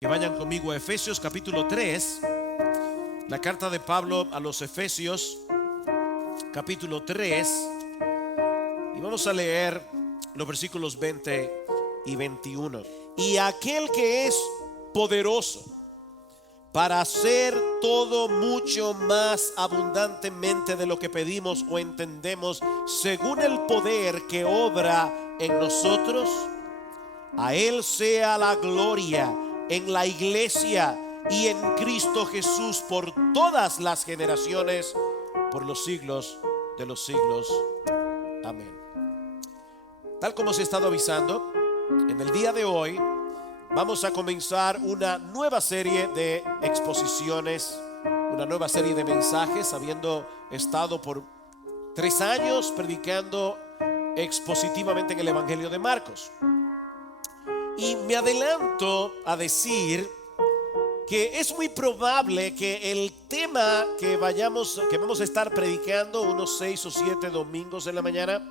Que vayan conmigo a Efesios capítulo 3, la carta de Pablo a los Efesios capítulo 3, y vamos a leer los versículos 20 y 21. Y aquel que es poderoso para hacer todo mucho más abundantemente de lo que pedimos o entendemos, según el poder que obra en nosotros, a Él sea la gloria en la iglesia y en Cristo Jesús por todas las generaciones, por los siglos de los siglos. Amén. Tal como se ha estado avisando, en el día de hoy vamos a comenzar una nueva serie de exposiciones, una nueva serie de mensajes, habiendo estado por 3 años predicando expositivamente en el Evangelio de Marcos. Y me adelanto a decir que es muy probable que el tema que vamos a estar predicando unos 6 o 7 domingos en la mañana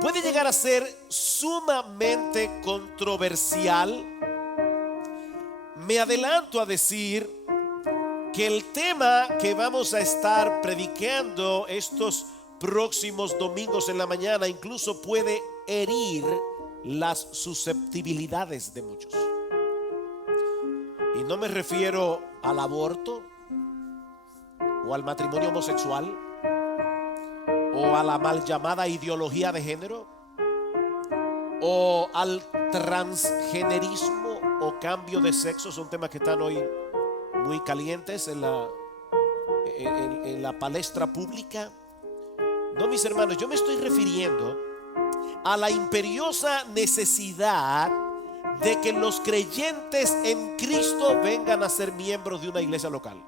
puede llegar a ser sumamente controversial. Me adelanto a decir que el tema que vamos a estar predicando estos próximos domingos en la mañana incluso puede herir las susceptibilidades de muchos. Y no me refiero al aborto o al matrimonio homosexual o a la mal llamada ideología de género o al transgenerismo o cambio de sexo. Son temas que están hoy muy calientes en la palestra pública. No, mis hermanos, yo me estoy refiriendo a la imperiosa necesidad de que los creyentes en Cristo vengan a ser miembros de una iglesia local.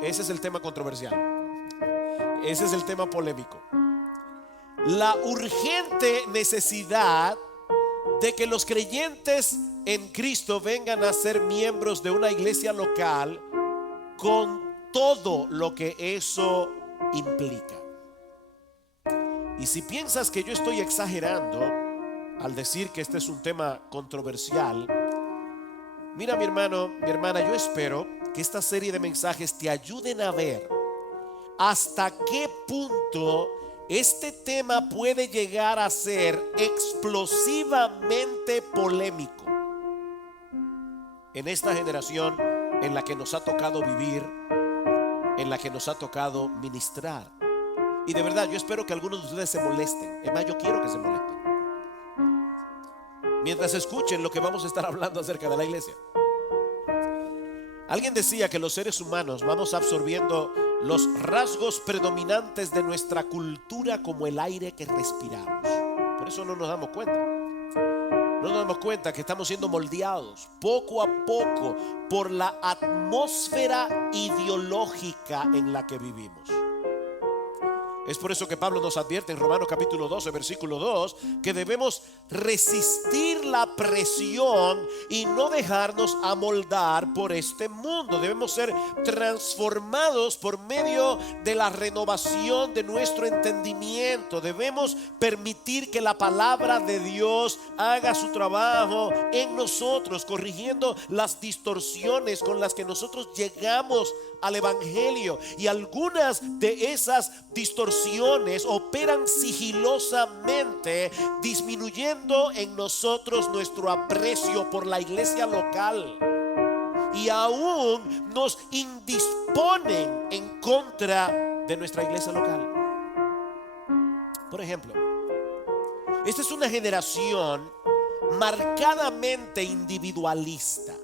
Ese es el tema controversial. Ese es el tema polémico. La urgente necesidad de que los creyentes en Cristo vengan a ser miembros de una iglesia local, con todo lo que eso implica. Y si piensas que yo estoy exagerando al decir que este es un tema controversial, mira, mi hermano, mi hermana, yo espero que esta serie de mensajes te ayuden a ver hasta qué punto este tema puede llegar a ser explosivamente polémico en esta generación en la que nos ha tocado vivir, en la que nos ha tocado ministrar. Y de verdad, yo espero que algunos de ustedes se molesten. Es más, yo quiero que se molesten mientras escuchen lo que vamos a estar hablando acerca de la iglesia. Alguien decía que los seres humanos vamos absorbiendo los rasgos predominantes de nuestra cultura como el aire que respiramos. Por eso no nos damos cuenta. No nos damos cuenta que estamos siendo moldeados poco a poco por la atmósfera ideológica en la que vivimos. Es por eso que Pablo nos advierte en Romanos capítulo 12, versículo 2, que debemos resistir la presión y no dejarnos amoldar por este mundo. Debemos ser transformados por medio de la renovación de nuestro entendimiento. Debemos permitir que la palabra de Dios haga su trabajo en nosotros, corrigiendo las distorsiones con las que nosotros llegamos al evangelio. Y algunas de esas distorsiones operan sigilosamente, disminuyendo en nosotros nuestro aprecio por la iglesia local, y aún nos indisponen en contra de nuestra iglesia local. Por ejemplo, esta es una generación marcadamente individualista.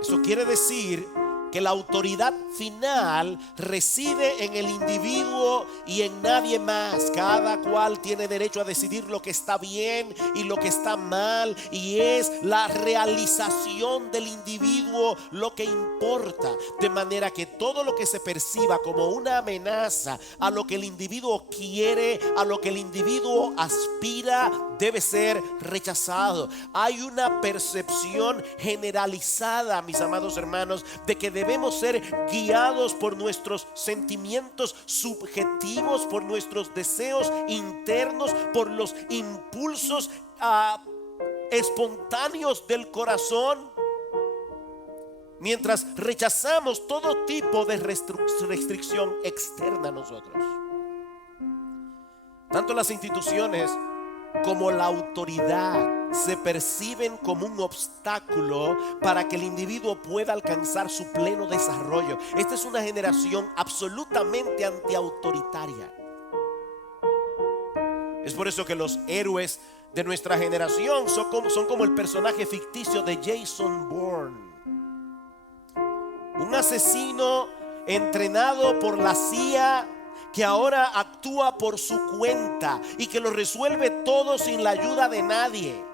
Eso quiere decir que la autoridad final reside en el individuo y en nadie más. Cada cual tiene derecho a decidir lo que está bien y lo que está mal, y es la realización del individuo lo que importa. De manera que todo lo que se perciba como una amenaza a lo que el individuo quiere, a lo que el individuo aspira, debe ser rechazado. Hay una percepción generalizada, mis amados hermanos, de que debemos ser guiados por nuestros sentimientos subjetivos, por nuestros deseos internos, por los impulsos espontáneos del corazón, mientras rechazamos todo tipo de restricción externa a nosotros. Tanto las instituciones como la autoridad se perciben como un obstáculo para que el individuo pueda alcanzar su pleno desarrollo. Esta es una generación absolutamente antiautoritaria. Es por eso que los héroes de nuestra generación son como el personaje ficticio de Jason Bourne, un asesino entrenado por la CIA que ahora actúa por su cuenta y que lo resuelve todo sin la ayuda de nadie.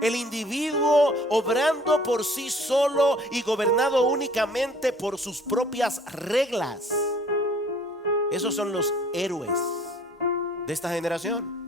El individuo obrando por sí solo y gobernado únicamente por sus propias reglas. Esos son los héroes de esta generación.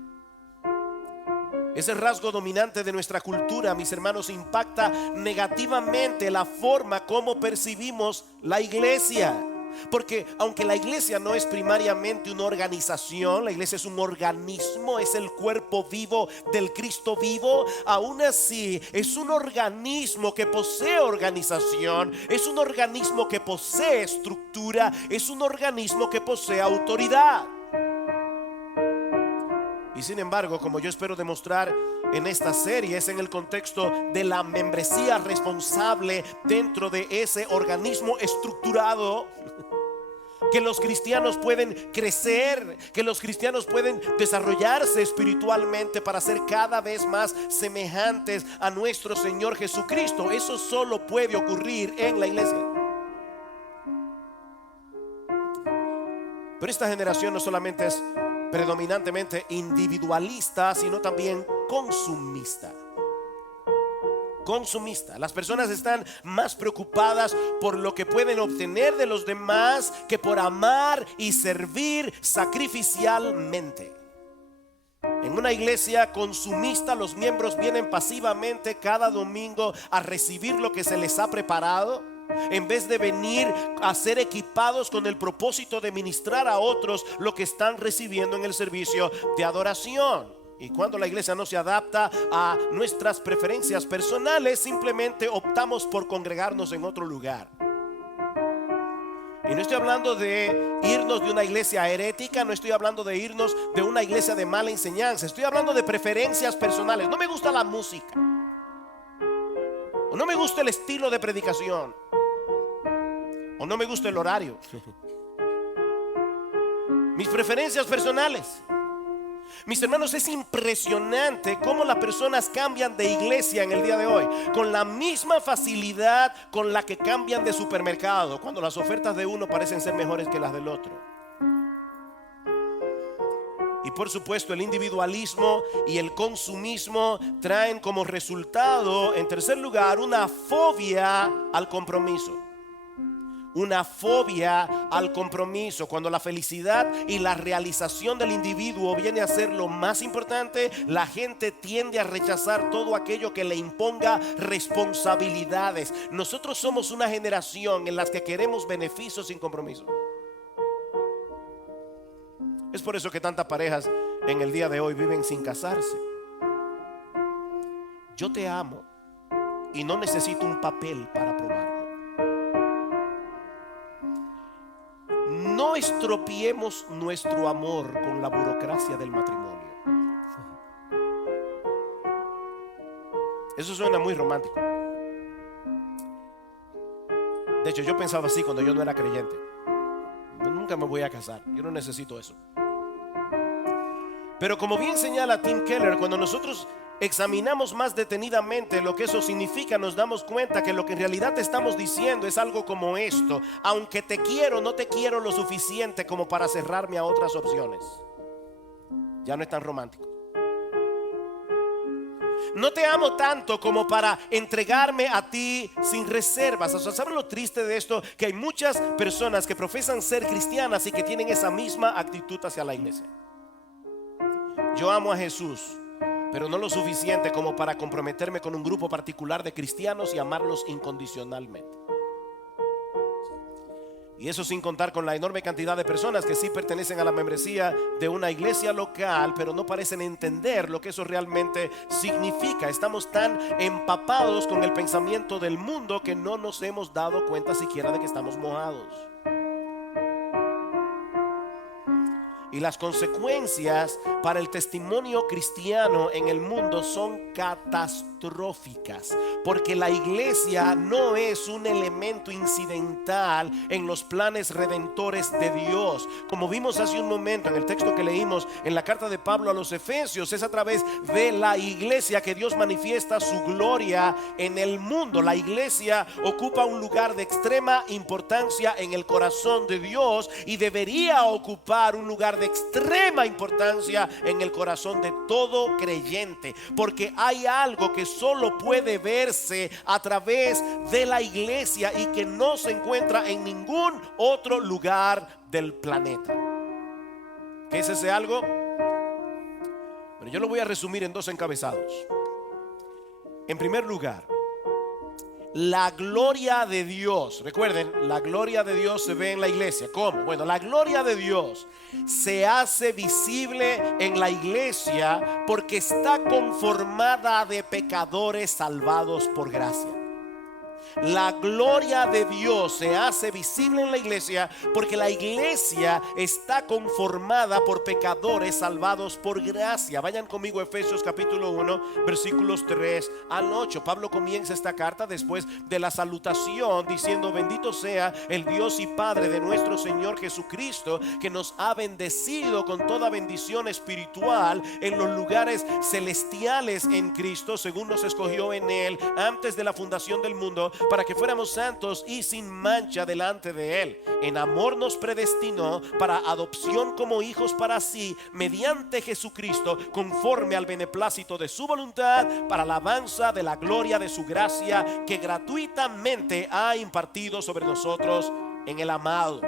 Ese rasgo dominante de nuestra cultura, mis hermanos, impacta negativamente la forma como percibimos la iglesia. Porque aunque la iglesia no es primariamente una organización, la iglesia es un organismo, es el cuerpo vivo del Cristo vivo. Aún así es un organismo que posee organización, es un organismo que posee estructura, es un organismo que posee autoridad. Y sin embargo, como yo espero demostrar en esta serie, es en el contexto de la membresía responsable dentro de ese organismo estructurado que los cristianos pueden crecer, que los cristianos pueden desarrollarse espiritualmente para ser cada vez más semejantes a nuestro Señor Jesucristo. Eso solo puede ocurrir en la iglesia. Pero esta generación no solamente es predominantemente individualista, sino también consumista. Las personas están más preocupadas por lo que pueden obtener de los demás que por amar y servir sacrificialmente. En una iglesia consumista, los miembros vienen pasivamente cada domingo a recibir lo que se les ha preparado, en vez de venir a ser equipados con el propósito de ministrar a otros lo que están recibiendo en el servicio de adoración. Y cuando la iglesia no se adapta a nuestras preferencias personales, simplemente optamos por congregarnos en otro lugar. Y no estoy hablando de irnos de una iglesia herética, no estoy hablando de irnos de una iglesia de mala enseñanza. Estoy hablando de preferencias personales. No me gusta la música, o no me gusta el estilo de predicación, o no me gusta el horario. Mis preferencias personales. Mis hermanos, es impresionante cómo las personas cambian de iglesia en el día de hoy con la misma facilidad con la que cambian de supermercado, cuando las ofertas de uno parecen ser mejores que las del otro. Y por supuesto, el individualismo y el consumismo traen como resultado, en tercer lugar, una fobia al compromiso. Una fobia al compromiso. Cuando la felicidad y la realización del individuo viene a ser lo más importante, la gente tiende a rechazar todo aquello que le imponga responsabilidades. Nosotros somos una generación en la que queremos beneficios sin compromiso. Es por eso que tantas parejas en el día de hoy viven sin casarse. Yo te amo y no necesito un papel para probarlo. No estropeemos nuestro amor con la burocracia del matrimonio. Eso suena muy romántico. De hecho, yo pensaba así cuando yo no era creyente. Nunca me voy a casar, yo no necesito eso. Pero como bien señala Tim Keller, cuando nosotros examinamos más detenidamente lo que eso significa, nos damos cuenta que lo que en realidad te estamos diciendo es algo como esto: aunque te quiero, no te quiero lo suficiente como para cerrarme a otras opciones. Ya no es tan romántico. No te amo tanto como para entregarme a ti sin reservas. O sea, ¿sabes lo triste de esto? Que hay muchas personas que profesan ser cristianas y que tienen esa misma actitud hacia la iglesia. Yo amo a Jesús, pero no lo suficiente como para comprometerme con un grupo particular de cristianos y amarlos incondicionalmente. Y eso sin contar con la enorme cantidad de personas que sí pertenecen a la membresía de una iglesia local, pero no parecen entender lo que eso realmente significa. Estamos tan empapados con el pensamiento del mundo que no nos hemos dado cuenta siquiera de que estamos mojados. Y las consecuencias para el testimonio cristiano en el mundo son catastróficas, porque la iglesia no es un elemento incidental en los planes redentores de Dios. Como vimos hace un momento en el texto que leímos en la carta de Pablo a los Efesios, es a través de la iglesia que Dios manifiesta su gloria en el mundo. La iglesia ocupa un lugar de extrema importancia en el corazón de Dios y debería ocupar un lugar de extrema importancia en el corazón de todo creyente, porque hay algo que solo puede verse a través de la iglesia y que no se encuentra en ningún otro lugar del planeta. ¿Qué es ese algo? Bueno, yo lo voy a resumir en dos encabezados. En primer lugar, la gloria de Dios. Recuerden, la gloria de Dios se ve en la iglesia. ¿Cómo? Bueno, la gloria de Dios se hace visible en la iglesia porque está conformada de pecadores salvados por gracia. La gloria de Dios se hace visible en la iglesia porque la iglesia está conformada por pecadores salvados por gracia. Vayan conmigo a Efesios capítulo 1 versículos 3 al 8. Pablo comienza esta carta después de la salutación diciendo: bendito sea el Dios y Padre de nuestro Señor Jesucristo, que nos ha bendecido con toda bendición espiritual en los lugares celestiales en Cristo, según nos escogió en Él antes de la fundación del mundo, para que fuéramos santos y sin mancha delante de Él. En amor nos predestinó para adopción como hijos para sí, mediante Jesucristo, conforme al beneplácito de su voluntad, para alabanza de la gloria de su gracia, que gratuitamente ha impartido sobre nosotros en el amado.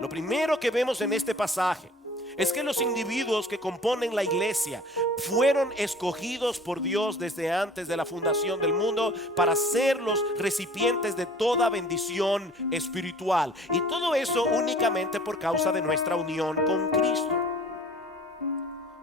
Lo primero que vemos en este pasaje es que los individuos que componen la iglesia fueron escogidos por Dios desde antes de la fundación del mundo para ser los recipientes de toda bendición espiritual. Y todo eso únicamente por causa de nuestra unión con Cristo.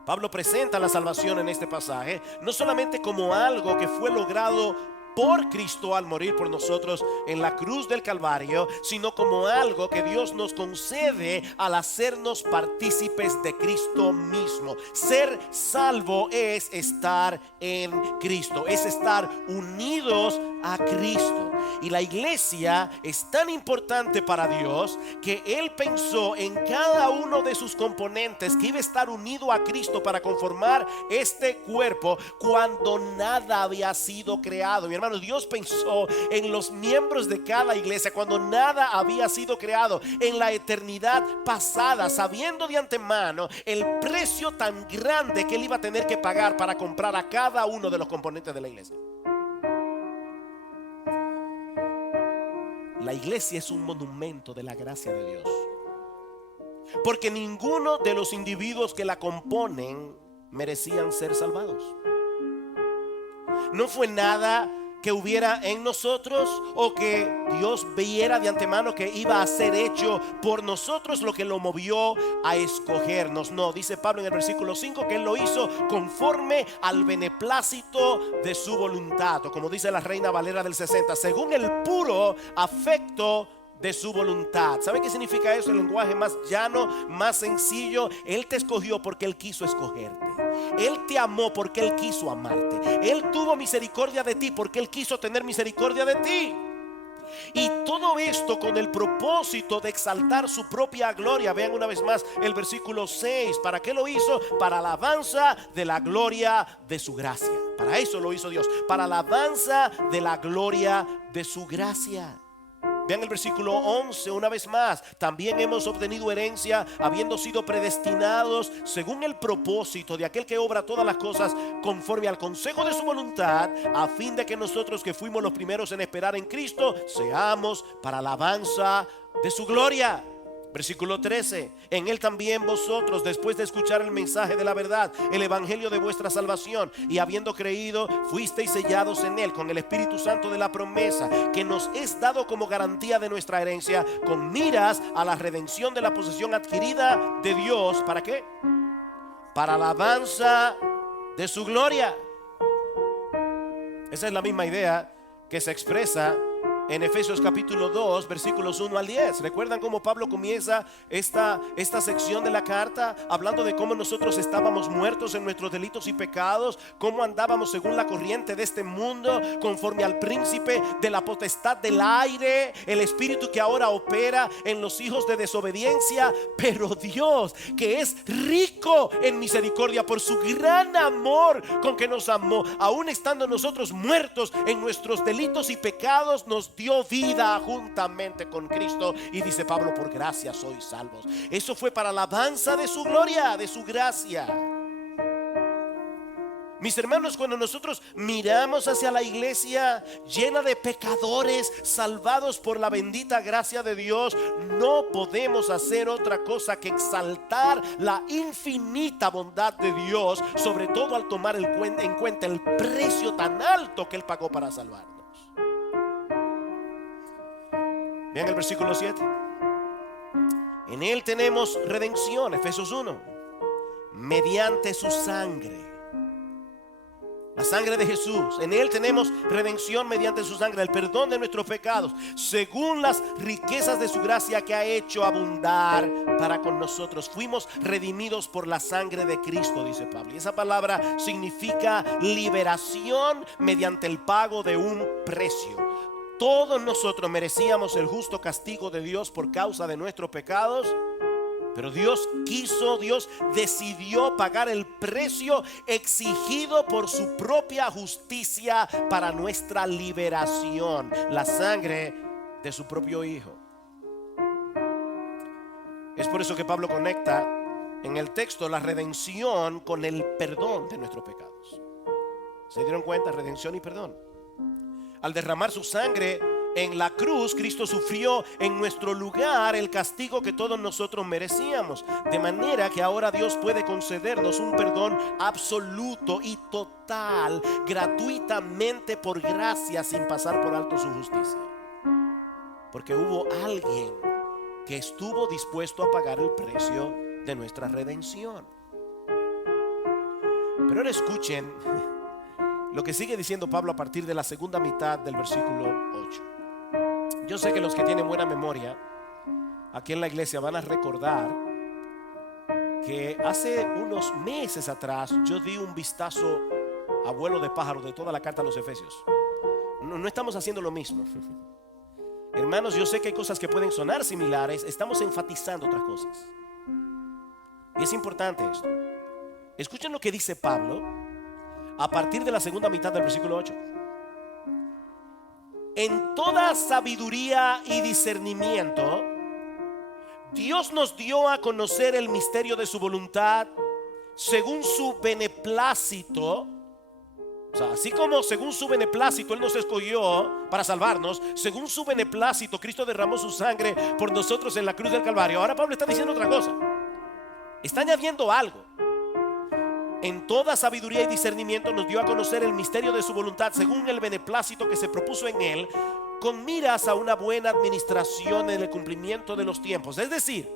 Pablo presenta la salvación en este pasaje no solamente como algo que fue logrado por Cristo al morir por nosotros en la cruz del Calvario, sino como algo que Dios nos concede al hacernos partícipes de Cristo mismo. Ser salvo es estar en Cristo, es estar unidos a Cristo. Y la iglesia es tan importante para Dios que Él pensó en cada uno de sus componentes que iba a estar unido a Cristo para conformar este cuerpo cuando nada había sido creado. Mi hermano, Dios pensó en los miembros de cada iglesia cuando nada había sido creado, en la eternidad pasada, sabiendo de antemano el precio tan grande que Él iba a tener que pagar para comprar a cada uno de los componentes de la iglesia. La iglesia es un monumento de la gracia de Dios, porque ninguno de los individuos que la componen merecían ser salvados. No fue nada que hubiera en nosotros o que Dios viera de antemano que iba a ser hecho por nosotros lo que lo movió a escogernos. No, dice Pablo en el versículo 5 que Él lo hizo conforme al beneplácito de su voluntad, o como dice la Reina Valera del 60, según el puro afecto de su voluntad. ¿Saben qué significa eso? El lenguaje más llano, más sencillo. Él te escogió porque Él quiso escogerte. Él te amó porque Él quiso amarte. Él tuvo misericordia de ti porque Él quiso tener misericordia de ti. Y todo esto con el propósito de exaltar su propia gloria. Vean una vez más el versículo 6. ¿Para qué lo hizo? Para alabanza de la gloria de su gracia. Para eso lo hizo Dios. Para alabanza de la gloria de su gracia. Vean el versículo 11 una vez más. También hemos obtenido herencia, habiendo sido predestinados según el propósito de aquel que obra todas las cosas conforme al consejo de su voluntad, a fin de que nosotros que fuimos los primeros en esperar en Cristo seamos para alabanza de su gloria. Versículo 13, en él también vosotros, después de escuchar el mensaje de la verdad, el evangelio de vuestra salvación, y habiendo creído, fuisteis sellados en él con el Espíritu Santo de la promesa, que nos es dado como garantía de nuestra herencia, con miras a la redención de la posesión adquirida de Dios. ¿Para qué? Para alabanza de su gloria. Esa es la misma idea que se expresa en Efesios capítulo 2 versículos 1 al 10. ¿Recuerdan cómo Pablo comienza esta sección de la carta hablando de cómo nosotros estábamos muertos en nuestros delitos y pecados, cómo andábamos según la corriente de este mundo, conforme al príncipe de la potestad del aire, el espíritu que ahora opera en los hijos de desobediencia? Pero Dios, que es rico en misericordia por su gran amor con que nos amó, aun estando nosotros muertos en nuestros delitos y pecados, nos dio vida juntamente con Cristo. Y dice Pablo, por gracia sois salvos. Eso fue para alabanza de su gloria, de su gracia. Mis hermanos, cuando nosotros miramos hacia la iglesia llena de pecadores salvados por la bendita gracia de Dios, no podemos hacer otra cosa que exaltar la infinita bondad de Dios, sobre todo al tomar en cuenta el precio tan alto que Él pagó para salvarnos. Vean el versículo 7. En él tenemos redención, Efesios 1, mediante su sangre. La sangre de Jesús. En él tenemos redención mediante su sangre, el perdón de nuestros pecados, según las riquezas de su gracia que ha hecho abundar para con nosotros. Fuimos redimidos por la sangre de Cristo, dice Pablo. Y esa palabra significa liberación mediante el pago de un precio. Todos nosotros merecíamos el justo castigo de Dios por causa de nuestros pecados, pero Dios decidió pagar el precio exigido por su propia justicia para nuestra liberación, la sangre de su propio Hijo. Es por eso que Pablo conecta en el texto la redención con el perdón de nuestros pecados. ¿Se dieron cuenta? Redención y perdón. Al derramar su sangre en la cruz, Cristo sufrió en nuestro lugar el castigo que todos nosotros merecíamos, de manera que ahora Dios puede concedernos un perdón absoluto y total, gratuitamente, por gracia, sin pasar por alto su justicia. Porque hubo alguien que estuvo dispuesto a pagar el precio de nuestra redención. Pero ahora escuchen lo que sigue diciendo Pablo a partir de la segunda mitad del versículo 8. Yo sé que los que tienen buena memoria aquí en la iglesia van a recordar que hace unos meses atrás yo di un vistazo a vuelo de pájaro de toda la carta a los Efesios. No estamos haciendo lo mismo. Hermanos, yo sé que hay cosas que pueden sonar similares, estamos enfatizando otras cosas. Y es importante esto. Escuchen lo que dice Pablo a partir de la segunda mitad del versículo 8. En toda sabiduría y discernimiento, Dios nos dio a conocer el misterio de su voluntad según su beneplácito. O sea, así como según su beneplácito Él nos escogió para salvarnos, según su beneplácito Cristo derramó su sangre por nosotros en la cruz del Calvario. Ahora Pablo está diciendo otra cosa. Está añadiendo algo. En toda sabiduría y discernimiento nos dio a conocer el misterio de su voluntad según el beneplácito que se propuso en él, con miras a una buena administración en el cumplimiento de los tiempos. Es decir,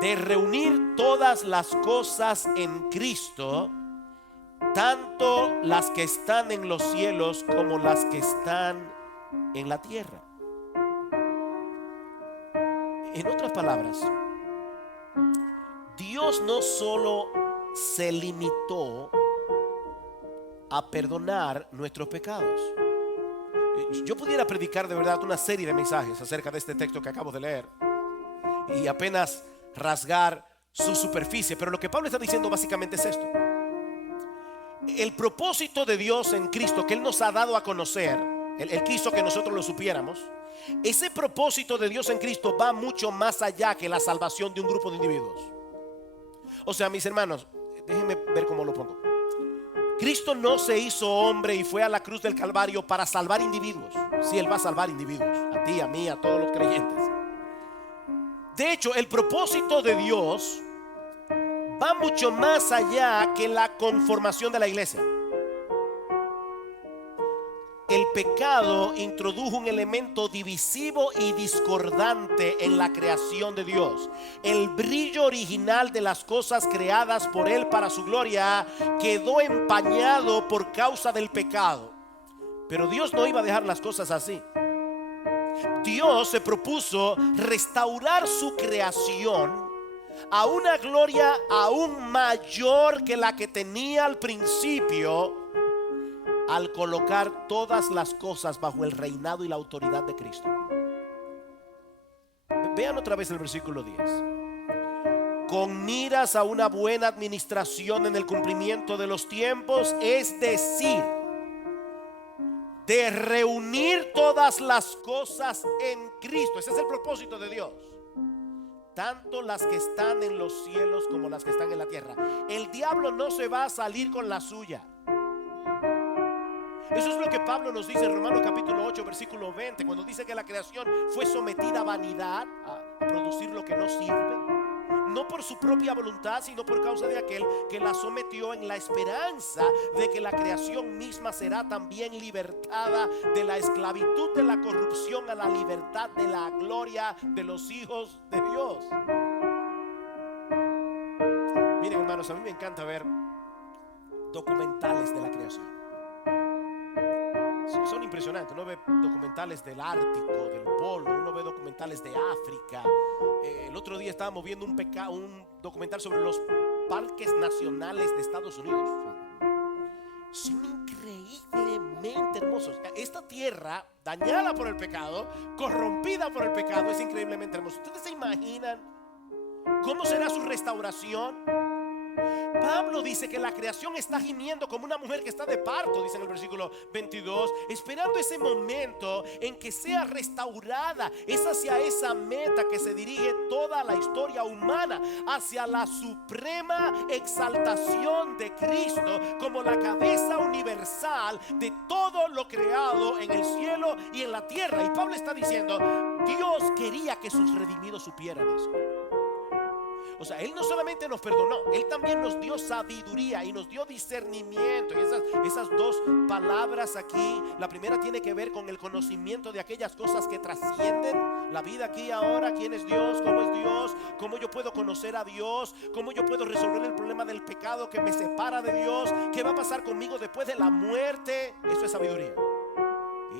de reunir todas las cosas en Cristo, tanto las que están en los cielos como las que están en la tierra. En otras palabras, Dios no solo se limitó a perdonar nuestros pecados. Yo pudiera predicar de verdad una serie de mensajes acerca de este texto que acabo de leer y apenas rasgar su superficie, pero lo que Pablo está diciendo básicamente es esto: el propósito de Dios en Cristo que Él nos ha dado a conocer, Él quiso que nosotros lo supiéramos. Ese propósito de Dios en Cristo va mucho más allá que la salvación de un grupo de individuos. O sea, mis hermanos, déjenme ver cómo lo pongo. Cristo no se hizo hombre y fue a la cruz del Calvario para salvar individuos. Sí, Él va a salvar individuos, a ti, a mí, a todos los creyentes. De hecho, el propósito de Dios va mucho más allá que la conformación de la iglesia. El pecado introdujo un elemento divisivo y discordante en la creación de Dios. El brillo original de las cosas creadas por Él para su gloria quedó empañado por causa del pecado. Pero Dios no iba a dejar las cosas así. Dios se propuso restaurar su creación a una gloria aún mayor que la que tenía al principio, al colocar todas las cosas bajo el reinado y la autoridad de Cristo. Vean otra vez el versículo 10. Con miras a una buena administración en el cumplimiento de los tiempos, es decir, de reunir todas las cosas en Cristo. Ese es el propósito de Dios. Tanto las que están en los cielos como las que están en la tierra. El diablo no se va a salir con la suya. Eso es lo que Pablo nos dice en Romanos capítulo 8 versículo 20, cuando dice que la creación fue sometida a vanidad, a producir lo que no sirve, no por su propia voluntad, sino por causa de aquel que la sometió, en la esperanza de que la creación misma será también libertada de la esclavitud de la corrupción a la libertad de la gloria de los hijos de Dios. Miren, hermanos, a mí me encanta ver documentales de la creación. Son impresionantes. Uno ve documentales del Ártico, del Polo, uno ve documentales de África. El otro día estábamos viendo un documental sobre los parques nacionales de Estados Unidos. Son increíblemente hermosos. Esta tierra dañada por el pecado, corrompida por el pecado, es increíblemente hermosa. ¿Ustedes se imaginan cómo será su restauración? Pablo dice que la creación está gimiendo como una mujer que está de parto, dice en el versículo 22, esperando ese momento en que sea restaurada. Es hacia esa meta que se dirige toda la historia humana, hacia la suprema exaltación de Cristo como la cabeza universal de todo lo creado en el cielo y en la tierra. Y Pablo está diciendo, Dios quería que sus redimidos supieran eso. O sea, Él no solamente nos perdonó, Él también nos dio sabiduría y nos dio discernimiento. Y esas dos palabras aquí, la primera tiene que ver con el conocimiento de aquellas cosas que trascienden la vida aquí y ahora. ¿Quién es Dios? ¿Cómo yo puedo conocer a Dios? ¿Cómo yo puedo resolver el problema del pecado que me separa de Dios? ¿Qué va a pasar conmigo después de la muerte? Eso es sabiduría.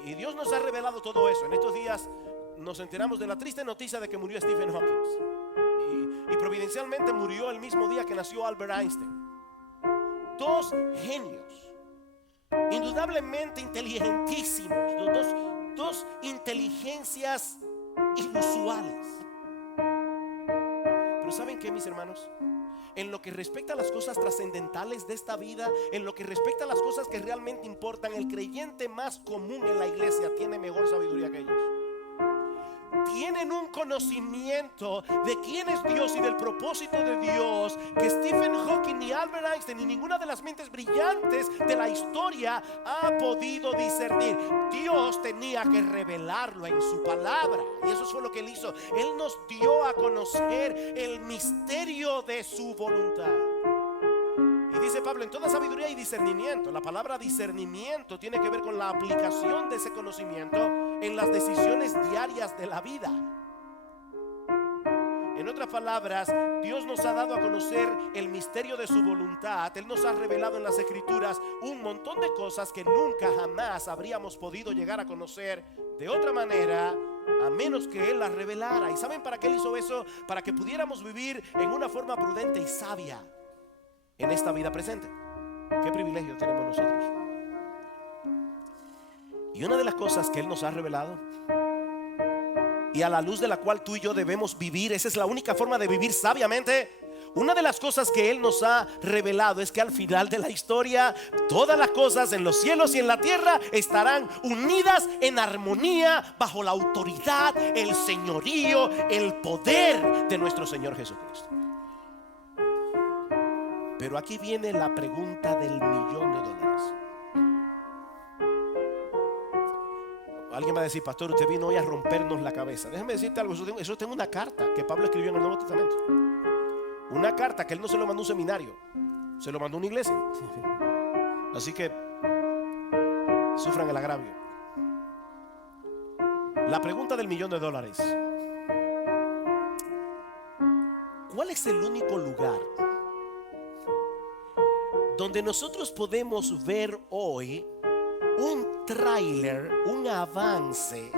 Y Dios nos ha revelado todo eso. En estos días nos enteramos de la triste noticia de que murió Stephen Hawking. Y providencialmente murió el mismo día que nació Albert Einstein. Dos genios, indudablemente inteligentísimos, dos inteligencias inusuales. Pero ¿saben qué, mis hermanos? En lo que respecta a las cosas trascendentales de esta vida, en lo que respecta a las cosas que realmente importan, el creyente más común en la iglesia tiene mejor sabiduría que ellos. Tienen un conocimiento de quién es Dios y del propósito de Dios que Stephen Hawking ni Albert Einstein ni ninguna de las mentes brillantes de la historia ha podido discernir. Dios tenía que revelarlo en su palabra, y eso fue lo que Él hizo. Él nos dio a conocer el misterio de su voluntad. Y dice Pablo, en toda sabiduría y discernimiento. La palabra discernimiento tiene que ver con la aplicación de ese conocimiento en las decisiones diarias de la vida. En otras palabras, Dios nos ha dado a conocer el misterio de su voluntad. Él nos ha revelado en las Escrituras un montón de cosas que nunca jamás habríamos podido llegar a conocer de otra manera, a menos que Él las revelara. ¿Y saben para qué Él hizo eso? Para que pudiéramos vivir en una forma prudente y sabia en esta vida presente. Qué privilegio tenemos nosotros. Y una de las cosas que Él nos ha revelado, y a la luz de la cual tú y yo debemos vivir, esa es la única forma de vivir sabiamente. Una de las cosas que Él nos ha revelado es que al final de la historia, todas las cosas en los cielos y en la tierra estarán unidas en armonía bajo la autoridad, el señorío, el poder de nuestro Señor Jesucristo. Pero aquí viene la pregunta del $1.000.000. Alguien va a decir: pastor, usted vino hoy a rompernos la cabeza. Déjame decirte algo, eso tengo una carta que Pablo escribió en el Nuevo Testamento. Una carta que él no se lo mandó a un seminario, se lo mandó a una iglesia. Así que sufran el agravio. La pregunta del $1.000.000: ¿cuál es el único lugar donde nosotros podemos ver hoy un tráiler, un avance,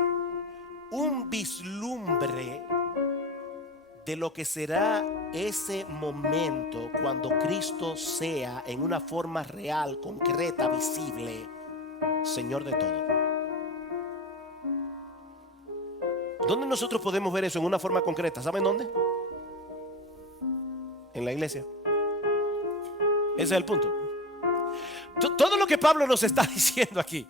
un vislumbre de lo que será ese momento cuando Cristo sea en una forma real, concreta, visible, Señor de todo? ¿Dónde nosotros podemos ver eso en una forma concreta? ¿Saben dónde? En la iglesia. Ese es el punto. Todo lo que Pablo nos está diciendo aquí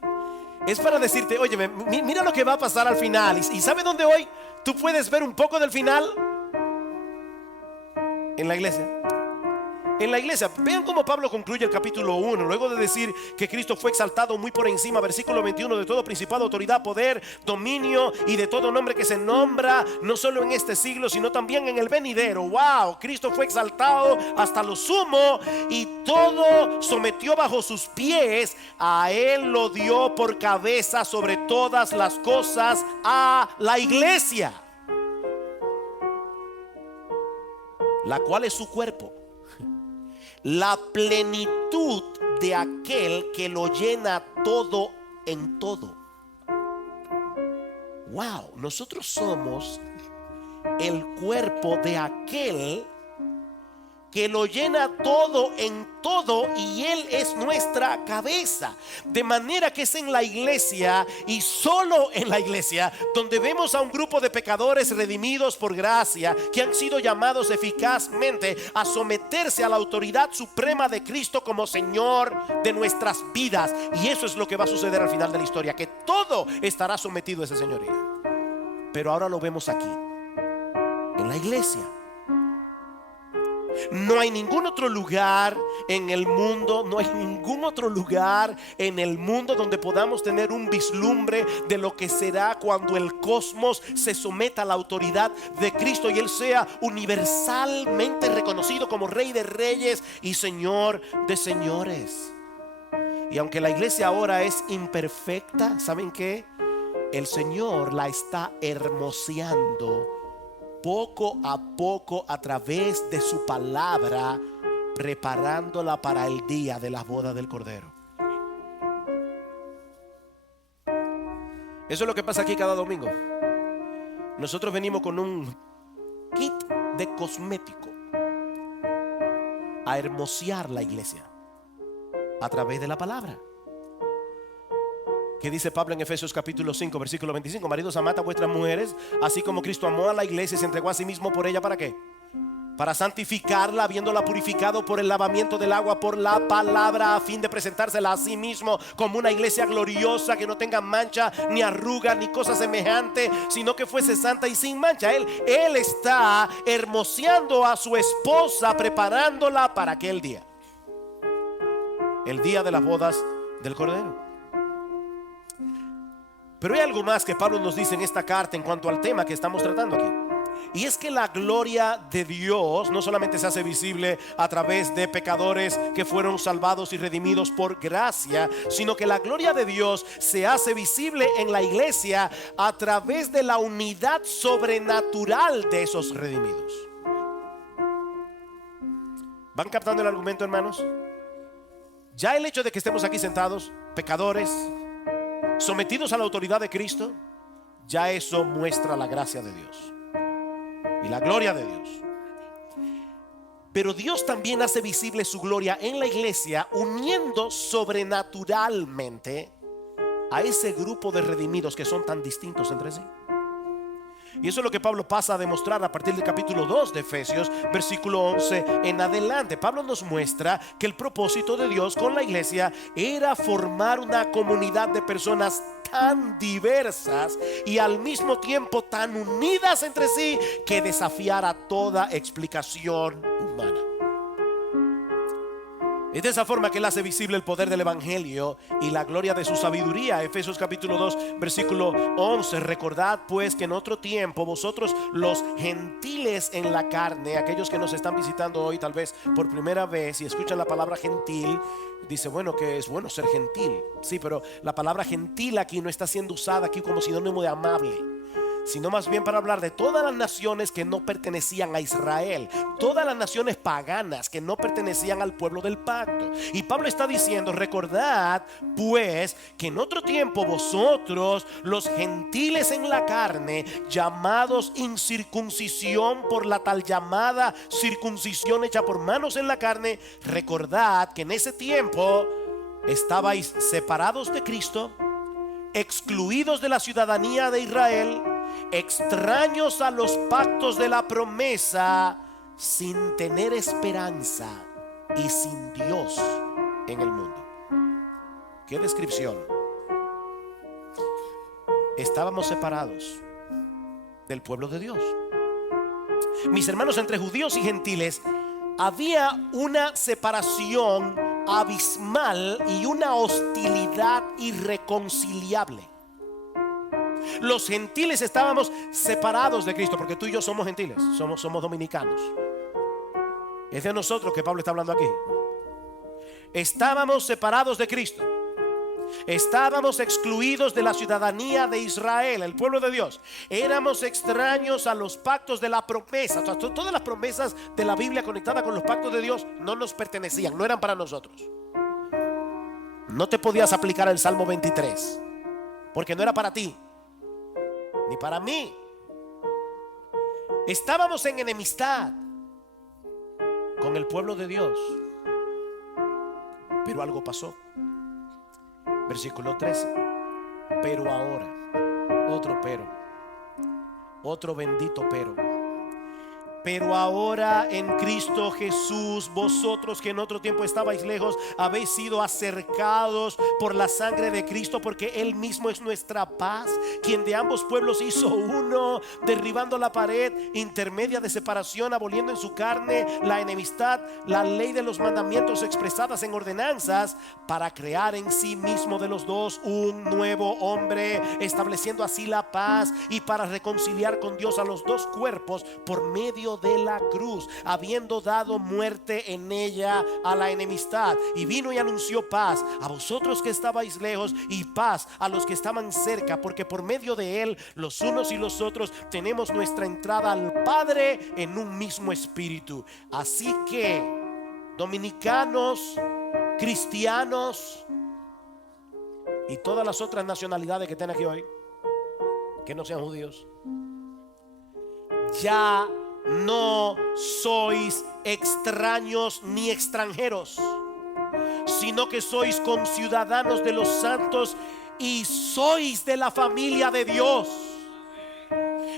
es para decirte: oye, mira lo que va a pasar al final. ¿Y sabe dónde hoy tú puedes ver un poco del final? En la iglesia. En la iglesia. Vean cómo Pablo concluye el capítulo 1, luego de decir que Cristo fue exaltado muy por encima, versículo 21, de todo principado, autoridad, poder, dominio y de todo nombre que se nombra, no solo en este siglo, sino también en el venidero. Wow, Cristo fue exaltado hasta lo sumo y todo sometió bajo sus pies. A él lo dio por cabeza sobre todas las cosas a la iglesia, la cual es su cuerpo, la plenitud de aquel que lo llena todo en todo. Wow, nosotros somos el cuerpo de aquel que lo llena todo en todo, y Él es nuestra cabeza. De manera que es en la iglesia, y solo en la iglesia, donde vemos a un grupo de pecadores redimidos por gracia, que han sido llamados eficazmente a someterse a la autoridad suprema de Cristo como Señor de nuestras vidas. Y eso es lo que va a suceder al final de la historia, que todo estará sometido a esa señoría. Pero ahora lo vemos aquí, en la iglesia. No hay ningún otro lugar en el mundo, no hay ningún otro lugar en el mundo donde podamos tener un vislumbre de lo que será cuando el cosmos se someta a la autoridad de Cristo y Él sea universalmente reconocido como Rey de Reyes y Señor de Señores. Y aunque la iglesia ahora es imperfecta, ¿saben qué? El Señor la está hermoseando poco a poco a través de su palabra, preparándola para el día de las bodas del Cordero. Eso es lo que pasa aquí cada domingo. Nosotros venimos con un kit de cosmético a hermosear la iglesia a través de la palabra. ¿Qué dice Pablo en Efesios capítulo 5 versículo 25? Maridos, amad a vuestras mujeres, así como Cristo amó a la iglesia y se entregó a sí mismo por ella. ¿Para qué? Para santificarla, habiéndola purificado por el lavamiento del agua por la palabra, a fin de presentársela a sí mismo como una iglesia gloriosa, que no tenga mancha, ni arruga, ni cosa semejante, sino que fuese santa y sin mancha. Él está hermoseando a su esposa, preparándola para aquel día, el día de las bodas del Cordero. Pero hay algo más que Pablo nos dice en esta carta en cuanto al tema que estamos tratando aquí. Y es que la gloria de Dios no solamente se hace visible a través de pecadores que fueron salvados y redimidos por gracia, sino que la gloria de Dios se hace visible en la iglesia a través de la unidad sobrenatural de esos redimidos. ¿Van captando el argumento, hermanos? Ya el hecho de que estemos aquí sentados, pecadores, sometidos a la autoridad de Cristo, ya eso muestra la gracia de Dios y la gloria de Dios. Pero Dios también hace visible su gloria en la iglesia, uniendo sobrenaturalmente a ese grupo de redimidos que son tan distintos entre sí. Y eso es lo que Pablo pasa a demostrar a partir del capítulo 2 de Efesios, versículo 11 en adelante. Pablo nos muestra que el propósito de Dios con la iglesia era formar una comunidad de personas tan diversas y al mismo tiempo tan unidas entre sí, que desafiara toda explicación humana. Es de esa forma que Él hace visible el poder del Evangelio y la gloria de su sabiduría. Efesios capítulo 2 versículo 11. Recordad pues que en otro tiempo vosotros los gentiles en la carne, aquellos que nos están visitando hoy tal vez por primera vez y escuchan la palabra gentil, dice, bueno, que es bueno ser gentil. Sí, pero la palabra gentil aquí no está siendo usada aquí como sinónimo de amable, sino más bien para hablar de todas las naciones que no pertenecían a Israel, todas las naciones paganas que no pertenecían al pueblo del pacto. Y Pablo está diciendo, recordad pues que en otro tiempo vosotros los gentiles en la carne, llamados incircuncisión por la tal llamada circuncisión hecha por manos en la carne, recordad que en ese tiempo estabais separados de Cristo, excluidos de la ciudadanía de Israel, extraños a los pactos de la promesa, sin tener esperanza y sin Dios en el mundo. ¿Qué descripción? Estábamos separados del pueblo de Dios. Mis hermanos, entre judíos y gentiles había una separación abismal y una hostilidad irreconciliable. Los gentiles estábamos separados de Cristo, porque tú y yo somos gentiles, somos dominicanos. Es de nosotros que Pablo está hablando aquí. Estábamos separados de Cristo, estábamos excluidos de la ciudadanía de Israel, el pueblo de Dios. Éramos extraños a los pactos de la promesa. O sea, todas las promesas de la Biblia conectadas con los pactos de Dios no nos pertenecían, no eran para nosotros. No te podías aplicar el Salmo 23 porque no era para ti ni para mí. Estábamos en enemistad con el pueblo de Dios, pero algo pasó. Versículo 13. Pero ahora, otro bendito pero ahora en Cristo Jesús, vosotros que en otro tiempo estabais lejos, habéis sido acercados por la sangre de Cristo, porque Él mismo es nuestra paz, quien de ambos pueblos hizo uno, derribando la pared intermedia de separación, aboliendo en su carne la enemistad, la ley de los mandamientos expresadas en ordenanzas, para crear en sí mismo de los dos un nuevo hombre, estableciendo así la paz, y para reconciliar con Dios a los dos cuerpos por medio de la cruz, habiendo dado muerte en ella a la enemistad. Y vino y anunció paz a vosotros que estabais lejos y paz a los que estaban cerca, porque por medio de Él los unos y los otros tenemos nuestra entrada al Padre en un mismo espíritu. Así que dominicanos, cristianos y todas las otras nacionalidades que están aquí hoy, que no sean judíos, ya no sois extraños ni extranjeros, sino que sois conciudadanos de los santos y sois de la familia de Dios,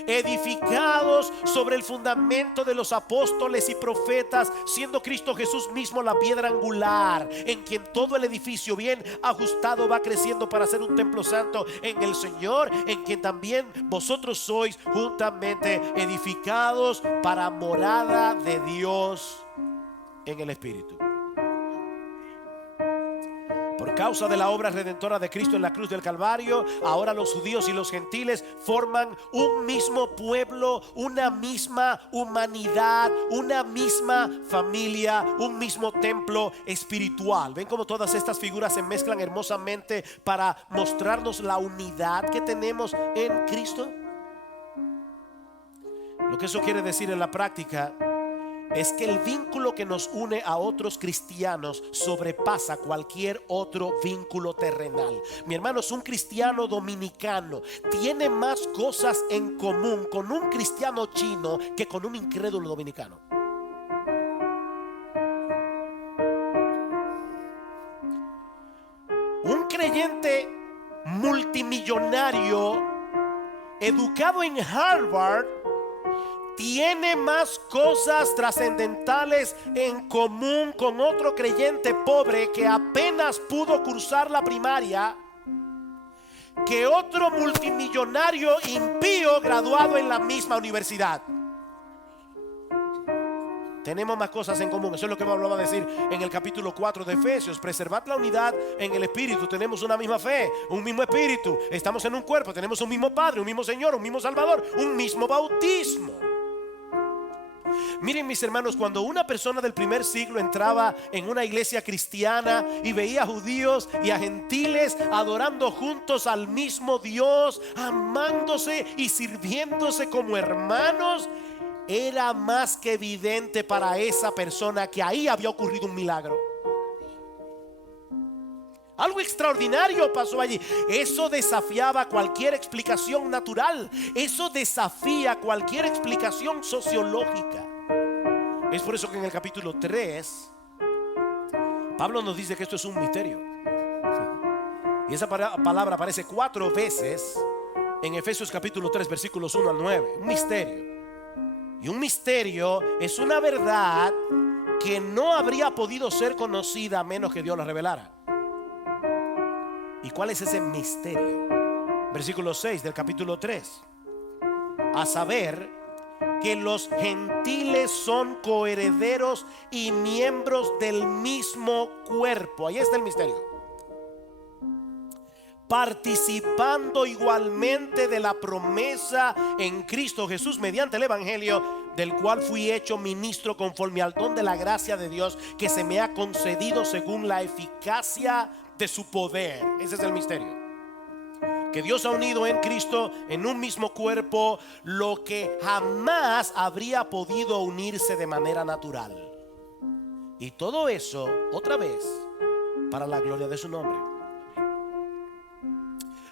edificados sobre el fundamento de los apóstoles y profetas, siendo Cristo Jesús mismo la piedra angular, en quien todo el edificio bien ajustado va creciendo para ser un templo santo en el Señor, en quien también vosotros sois juntamente edificados para morada de Dios en el Espíritu. Por causa de la obra redentora de Cristo en la cruz del Calvario, ahora los judíos y los gentiles forman un mismo pueblo, una misma humanidad, una misma familia, un mismo templo espiritual. ¿Ven cómo todas estas figuras se mezclan hermosamente para mostrarnos la unidad que tenemos en Cristo? Lo que eso quiere decir en la práctica es que el vínculo que nos une a otros cristianos sobrepasa cualquier otro vínculo terrenal. Mi hermano, un cristiano dominicano tiene más cosas en común con un cristiano chino que con un incrédulo dominicano. Un creyente multimillonario, educado en Harvard, tiene más cosas trascendentales en común con otro creyente pobre que apenas pudo cursar la primaria que otro multimillonario impío graduado en la misma universidad. Tenemos más cosas en común. Eso es lo que Pablo va a decir en el capítulo 4 de Efesios. Preservad la unidad en el espíritu. Tenemos una misma fe, un mismo espíritu. Estamos en un cuerpo. Tenemos un mismo Padre, un mismo Señor, un mismo Salvador, un mismo bautismo. Miren, mis hermanos, cuando una persona del primer siglo entraba en una iglesia cristiana y veía a judíos y a gentiles adorando juntos al mismo Dios, amándose y sirviéndose como hermanos, era más que evidente para esa persona que ahí había ocurrido un milagro. Algo extraordinario pasó allí. Eso desafiaba cualquier explicación natural. Eso desafía cualquier explicación sociológica. Es por eso que en el capítulo 3 Pablo nos dice que esto es un misterio. Y esa palabra aparece 4 veces en Efesios capítulo 3 versículos 1 al 9. Un misterio. Y un misterio es una verdad que no habría podido ser conocida a menos que Dios la revelara. ¿Y cuál es ese misterio? Versículo 6 del capítulo 3. A saber, que los gentiles son coherederos y miembros del mismo cuerpo. Ahí está el misterio. Participando igualmente de la promesa en Cristo Jesús mediante el evangelio, del cual fui hecho ministro conforme al don de la gracia de Dios que se me ha concedido según la eficacia de su poder. Ese es el misterio. Que Dios ha unido en Cristo en un mismo cuerpo lo que jamás habría podido unirse de manera natural. Y todo eso, otra vez, para la gloria de su nombre.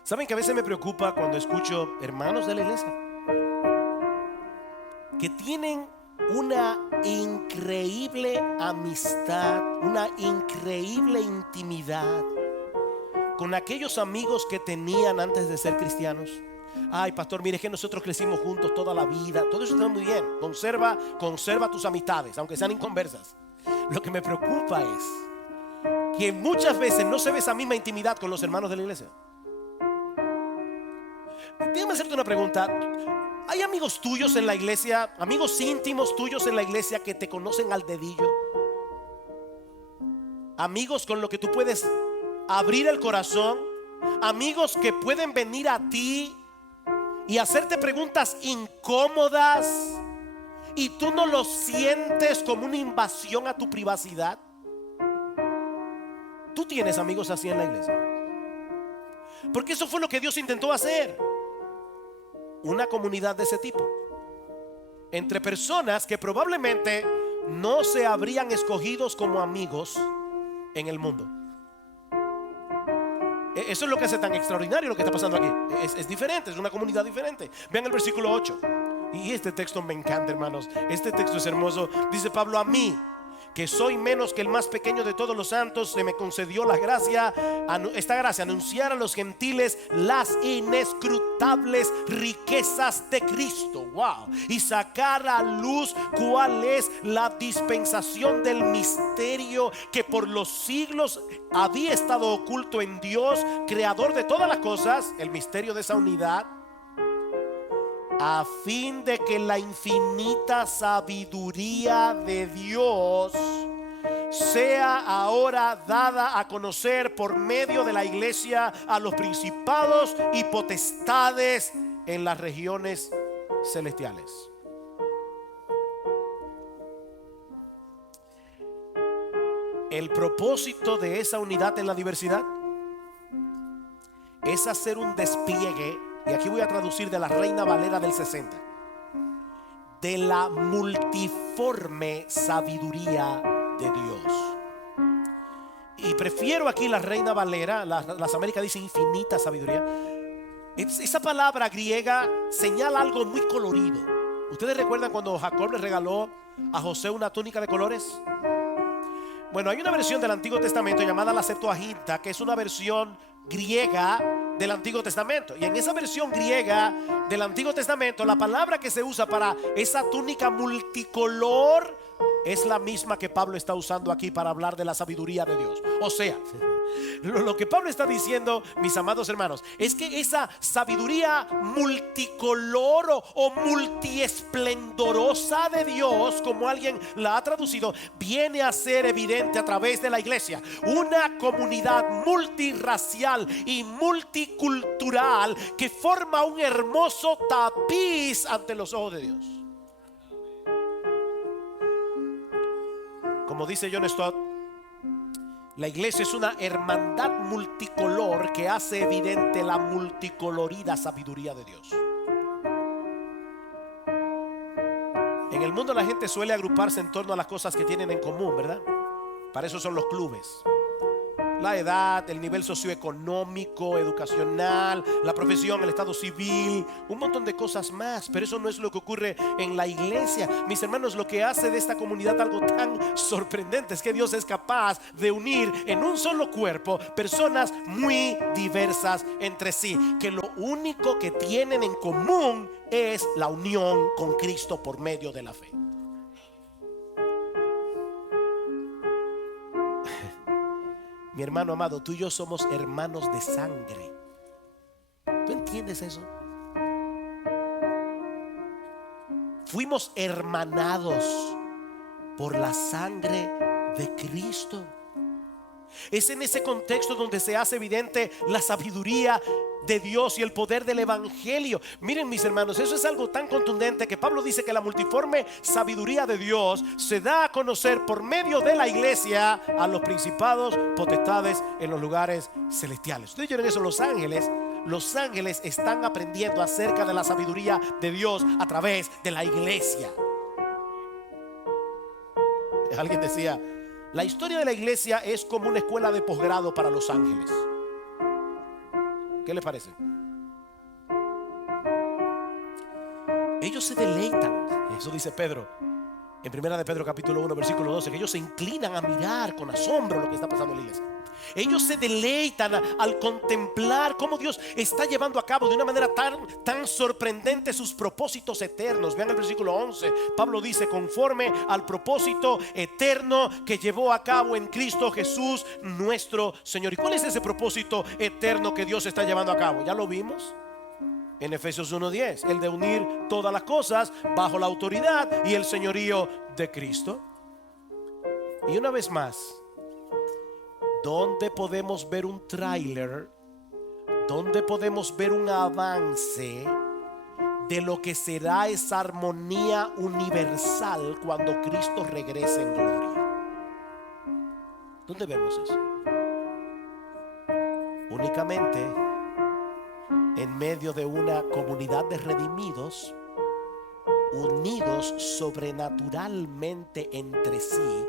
¿Saben que a veces me preocupa cuando escucho hermanos de la iglesia que tienen una increíble amistad, una increíble intimidad con aquellos amigos que tenían antes de ser cristianos? Ay, pastor, mire, es que nosotros crecimos juntos toda la vida. Todo eso está muy bien. Conserva tus amistades, aunque sean inconversas. Lo que me preocupa es que muchas veces no se ve esa misma intimidad con los hermanos de la iglesia. Déjame hacerte una pregunta. ¿Hay amigos tuyos en la iglesia, amigos íntimos tuyos en la iglesia que te conocen al dedillo? Amigos con los que tú puedes abrir el corazón, amigos que pueden venir a ti y hacerte preguntas incómodas y tú no lo sientes como una invasión a tu privacidad. Tú tienes amigos así en la iglesia, porque eso fue lo que Dios intentó hacer. Una comunidad de ese tipo, entre personas que probablemente no se habrían escogido como amigos en el mundo. Eso es lo que hace tan extraordinario lo que está pasando aquí. Es diferente, es una comunidad diferente. Vean el versículo 8. Y este texto me encanta, hermanos. Este texto es hermoso. Dice Pablo: a mí, que soy menos que el más pequeño de todos los santos, se me concedió esta gracia, anunciar a los gentiles las inescrutables riquezas de Cristo. Wow. Y sacar a luz cuál es la dispensación del misterio que por los siglos había estado oculto en Dios, creador de todas las cosas. El misterio de esa unidad, a fin de que la infinita sabiduría de Dios sea ahora dada a conocer por medio de la iglesia a los principados y potestades en las regiones celestiales. El propósito de esa unidad en la diversidad es hacer un despliegue, y aquí voy a traducir de la Reina Valera del 60, de la multiforme sabiduría de Dios. Y prefiero aquí la Reina Valera. Las Américas dicen infinita sabiduría. Esa palabra griega señala algo muy colorido. ¿Ustedes recuerdan cuando Jacob le regaló a José una túnica de colores? Bueno, hay una versión del Antiguo Testamento llamada la Septuaginta, que es una versión griega del Antiguo Testamento. Y en esa versión griega del Antiguo Testamento, la palabra que se usa para esa túnica multicolor es la misma que Pablo está usando aquí para hablar de la sabiduría de Dios. O sea, lo que Pablo está diciendo, mis amados hermanos, es que esa sabiduría multicolor o multiesplendorosa de Dios, como alguien la ha traducido, viene a ser evidente a través de la iglesia. Una comunidad multirracial y multicultural que forma un hermoso tapiz ante los ojos de Dios. Como dice John Stott, la iglesia es una hermandad multicolor que hace evidente la multicolorida sabiduría de Dios. En el mundo la gente suele agruparse en torno a las cosas que tienen en común, ¿verdad? Para eso son los clubes. La edad, el nivel socioeconómico, educacional, la profesión, el estado civil, un montón de cosas más. Pero eso no es lo que ocurre en la iglesia. Mis hermanos, lo que hace de esta comunidad algo tan sorprendente es que Dios es capaz de unir en un solo cuerpo personas muy diversas entre sí, que lo único que tienen en común es la unión con Cristo por medio de la fe. Mi hermano amado, tú y yo somos hermanos de sangre. ¿Tú entiendes eso? Fuimos hermanados por la sangre de Cristo. Es en ese contexto donde se hace evidente la sabiduría de Dios y el poder del evangelio. Miren, mis hermanos, eso es algo tan contundente que Pablo dice que la multiforme sabiduría de Dios se da a conocer por medio de la iglesia a los principados, potestades en los lugares celestiales. Ustedes oyeron eso, los ángeles están aprendiendo acerca de la sabiduría de Dios a través de la iglesia. Alguien decía, la historia de la iglesia es como una escuela de posgrado para los ángeles. ¿Qué les parece? Ellos se deleitan, eso dice Pedro en primera de Pedro capítulo 1 versículo 12, que ellos se inclinan a mirar con asombro lo que está pasando en la iglesia. Ellos se deleitan al contemplar cómo Dios está llevando a cabo de una manera tan sorprendente sus propósitos eternos. Vean el versículo 11. Pablo dice, conforme al propósito eterno que llevó a cabo en Cristo Jesús nuestro Señor. ¿Y cuál es ese propósito eterno que Dios está llevando a cabo? ¿Ya lo vimos? En Efesios 1:10, el de unir todas las cosas bajo la autoridad y el señorío de Cristo. Y una vez más, ¿dónde podemos ver un tráiler? ¿Dónde podemos ver un avance de lo que será esa armonía universal cuando Cristo regrese en gloria? ¿Dónde vemos eso? Únicamente en medio de una comunidad de redimidos, unidos sobrenaturalmente entre sí,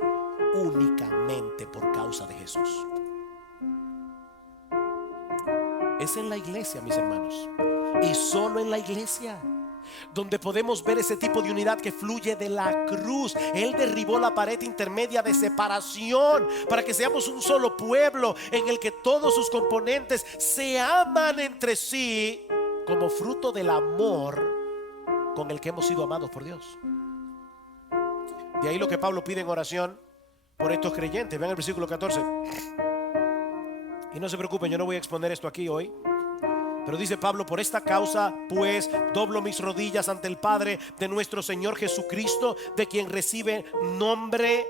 únicamente por causa de Jesús. Es en la iglesia, mis hermanos, y solo en la iglesia donde podemos ver ese tipo de unidad que fluye de la cruz. Él derribó la pared intermedia de separación para que seamos un solo pueblo en el que todos sus componentes se aman entre sí como fruto del amor con el que hemos sido amados por Dios. De ahí lo que Pablo pide en oración por estos creyentes. Vean el versículo 14. Y no se preocupen, yo no voy a exponer esto aquí hoy, pero dice Pablo, por esta causa pues doblo mis rodillas ante el Padre de nuestro Señor Jesucristo, de quien recibe nombre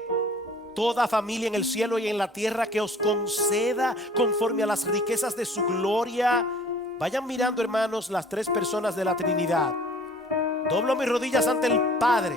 toda familia en el cielo y en la tierra, que os conceda conforme a las riquezas de su gloria. Vayan mirando, hermanos, las tres personas de la Trinidad. Doblo mis rodillas ante el Padre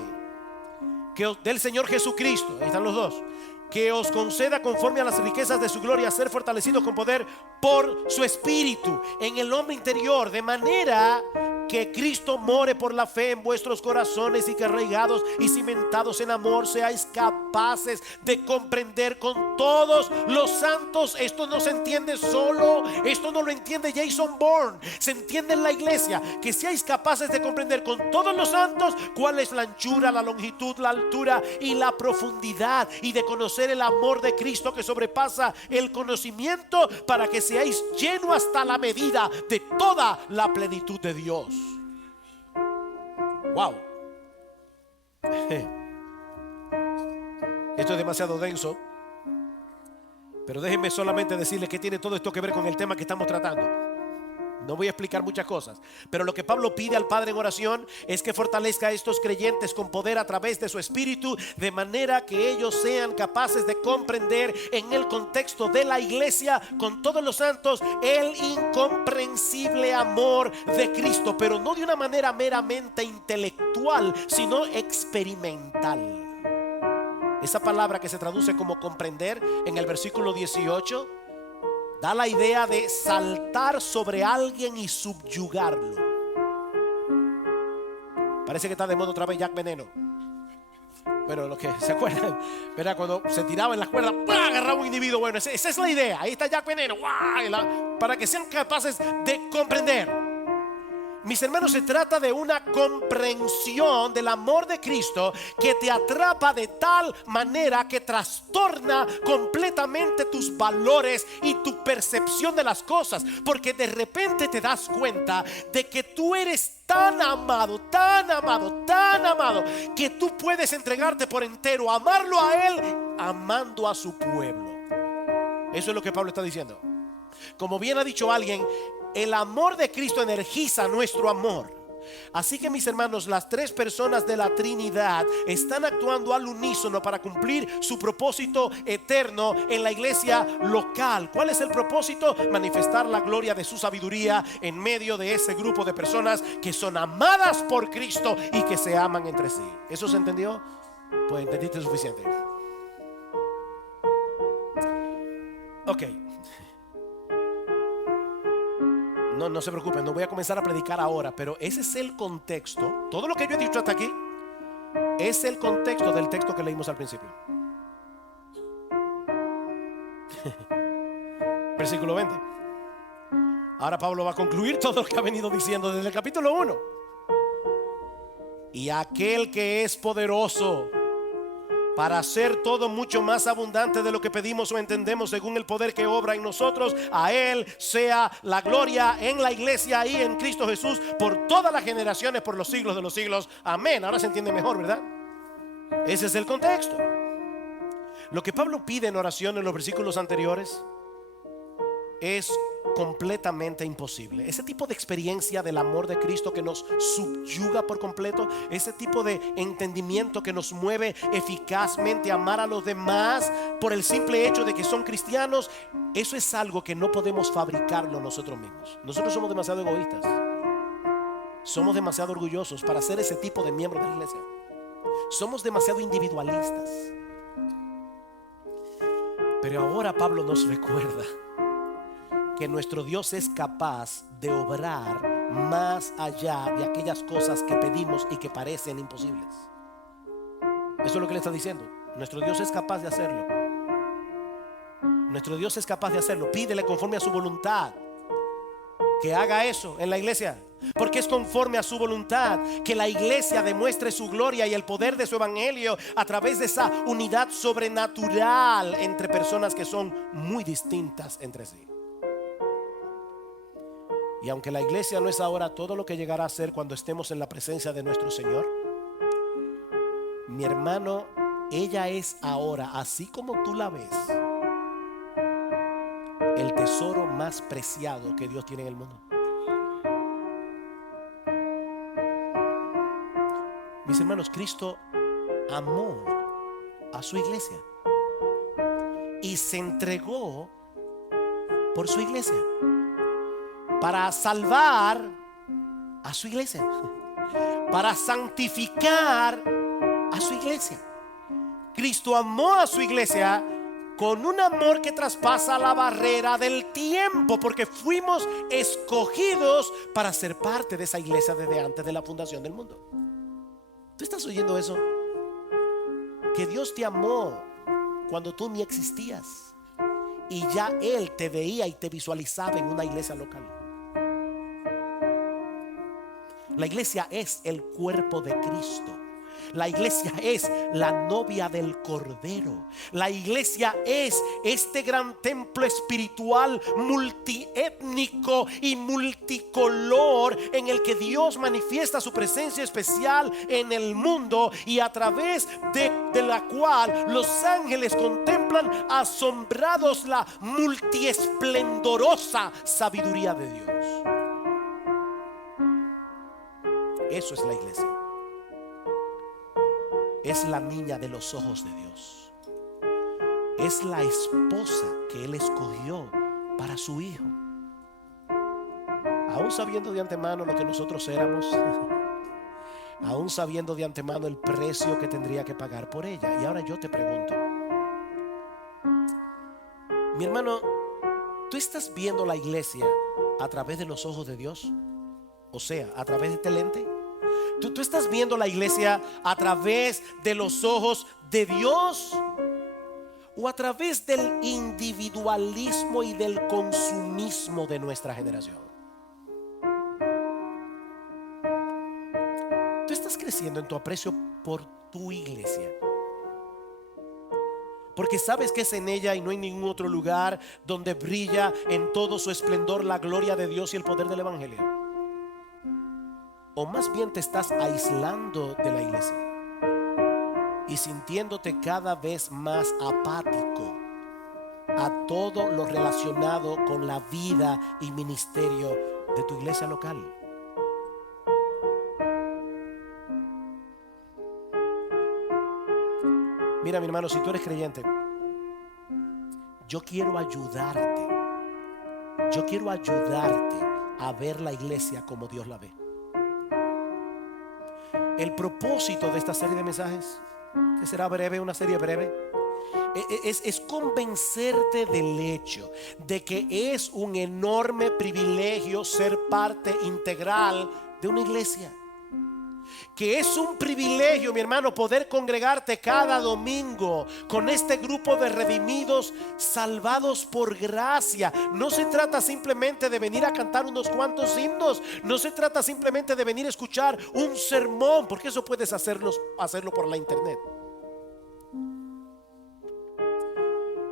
del Señor Jesucristo, ahí están los dos, que os conceda conforme a las riquezas de su gloria ser fortalecidos con poder por su espíritu en el hombre interior, de manera que Cristo more por la fe en vuestros corazones, y que arraigados y cimentados en amor seáis capaces de comprender con todos los santos. Esto no se entiende solo, esto no lo entiende Jason Bourne, se entiende en la iglesia, que seáis capaces de comprender con todos los santos cuál es la anchura, la longitud, la altura y la profundidad, y de conocer el amor de Cristo que sobrepasa el conocimiento, para que seáis llenos hasta la medida de toda la plenitud de Dios. Wow. Esto es demasiado denso, pero déjenme solamente decirles que tiene todo esto que ver con el tema que estamos tratando. No voy a explicar muchas cosas, pero lo que Pablo pide al Padre en oración es que fortalezca a estos creyentes con poder a través de su espíritu, de manera que ellos sean capaces de comprender en el contexto de la iglesia con todos los santos el incomprensible amor de Cristo, pero no de una manera meramente intelectual, sino experimental. Esa palabra que se traduce como comprender en el versículo 18 da la idea de saltar sobre alguien y subyugarlo. Parece que está de moda otra vez Jack Veneno. Bueno, los que se acuerdan, ¿verdad? Cuando se tiraba en las cuerdas, agarraba un individuo. Bueno, esa es la idea. Ahí está Jack Veneno. Para que sean capaces de comprender. Mis hermanos, se trata de una comprensión del amor de Cristo que te atrapa de tal manera que trastorna completamente tus valores y tu percepción de las cosas, porque de repente te das cuenta de que tú eres tan amado, tan amado, tan amado, que tú puedes entregarte por entero, amarlo a Él, amando a su pueblo. Eso es lo que Pablo está diciendo. Como bien ha dicho alguien, el amor de Cristo energiza nuestro amor. Así que, mis hermanos, las tres personas de la Trinidad están actuando al unísono para cumplir su propósito eterno en la iglesia local. ¿Cuál es el propósito? Manifestar la gloria de su sabiduría en medio de ese grupo de personas que son amadas por Cristo y que se aman entre sí. ¿Eso se entendió? Pues entendiste suficiente. Ok. No se preocupen, no voy a comenzar a predicar ahora, pero ese es el contexto. Todo lo que yo he dicho hasta aquí es el contexto del texto que leímos al principio. Versículo 20. Ahora Pablo va a concluir todo lo que ha venido diciendo desde el capítulo 1. Y aquel que es poderoso para hacer todo mucho más abundante de lo que pedimos o entendemos, según el poder que obra en nosotros, a Él sea la gloria en la iglesia y en Cristo Jesús por todas las generaciones, por los siglos de los siglos. Amén. Ahora se entiende mejor, ¿verdad? Ese es el contexto. Lo que Pablo pide en oración en los versículos anteriores es completamente imposible. Ese tipo de experiencia del amor de Cristo que nos subyuga por completo, ese tipo de entendimiento que nos mueve eficazmente a amar a los demás por el simple hecho de que son cristianos, eso es algo que no podemos fabricarlo nosotros mismos. Nosotros somos demasiado egoístas, somos demasiado orgullosos para ser ese tipo de miembros de la iglesia. Somos demasiado individualistas. Pero ahora Pablo nos recuerda que nuestro Dios es capaz de obrar más allá de aquellas cosas que pedimos y que parecen imposibles. Eso es lo que le está diciendo. Nuestro Dios es capaz de hacerlo. Nuestro Dios es capaz de hacerlo. Pídele conforme a su voluntad que haga eso en la iglesia, porque es conforme a su voluntad que la iglesia demuestre su gloria y el poder de su evangelio a través de esa unidad sobrenatural entre personas que son muy distintas entre sí. Y aunque la iglesia no es ahora todo lo que llegará a ser cuando estemos en la presencia de nuestro Señor, mi hermano, ella es ahora, así como tú la ves, el tesoro más preciado que Dios tiene en el mundo. Mis hermanos, Cristo amó a su iglesia y se entregó por su iglesia para salvar a su iglesia, para santificar a su iglesia. Cristo amó a su iglesia con un amor que traspasa la barrera del tiempo, porque fuimos escogidos para ser parte de esa iglesia desde antes de la fundación del mundo. ¿Tú estás oyendo eso? Que Dios te amó cuando tú ni existías y ya Él te veía y te visualizaba en una iglesia local. La iglesia es el cuerpo de Cristo. La iglesia es la novia del Cordero. La iglesia es este gran templo espiritual multiétnico y multicolor en el que Dios manifiesta su presencia especial en el mundo, y a través de la cual los ángeles contemplan asombrados la multiesplendorosa sabiduría de Dios. Eso es la iglesia. Es la niña de los ojos de Dios. Es la esposa que Él escogió para su hijo, aún sabiendo de antemano lo que nosotros éramos, aún sabiendo de antemano el precio que tendría que pagar por ella. Y ahora yo te pregunto, mi hermano, ¿tú estás viendo la iglesia a través de los ojos de Dios? O sea, a través de este lente. ¿Tú estás viendo la iglesia a través de los ojos de Dios, o a través del individualismo y del consumismo de nuestra generación? ¿Tú estás creciendo en tu aprecio por tu iglesia porque sabes que es en ella y no en ningún otro lugar donde brilla en todo su esplendor la gloria de Dios y el poder del evangelio? ¿O más bien te estás aislando de la iglesia y sintiéndote cada vez más apático a todo lo relacionado con la vida y ministerio de tu iglesia local? Mira, mi hermano, si tú eres creyente, yo quiero ayudarte. Yo quiero ayudarte a ver la iglesia como Dios la ve. El propósito de esta serie de mensajes, que será breve, una serie breve, es convencerte del hecho de que es un enorme privilegio ser parte integral de una iglesia. Que es un privilegio, mi hermano, poder congregarte cada domingo con este grupo de redimidos salvados por gracia. No se trata simplemente de venir a cantar unos cuantos himnos. No se trata simplemente de venir a escuchar un sermón, porque eso puedes hacerlo por la internet.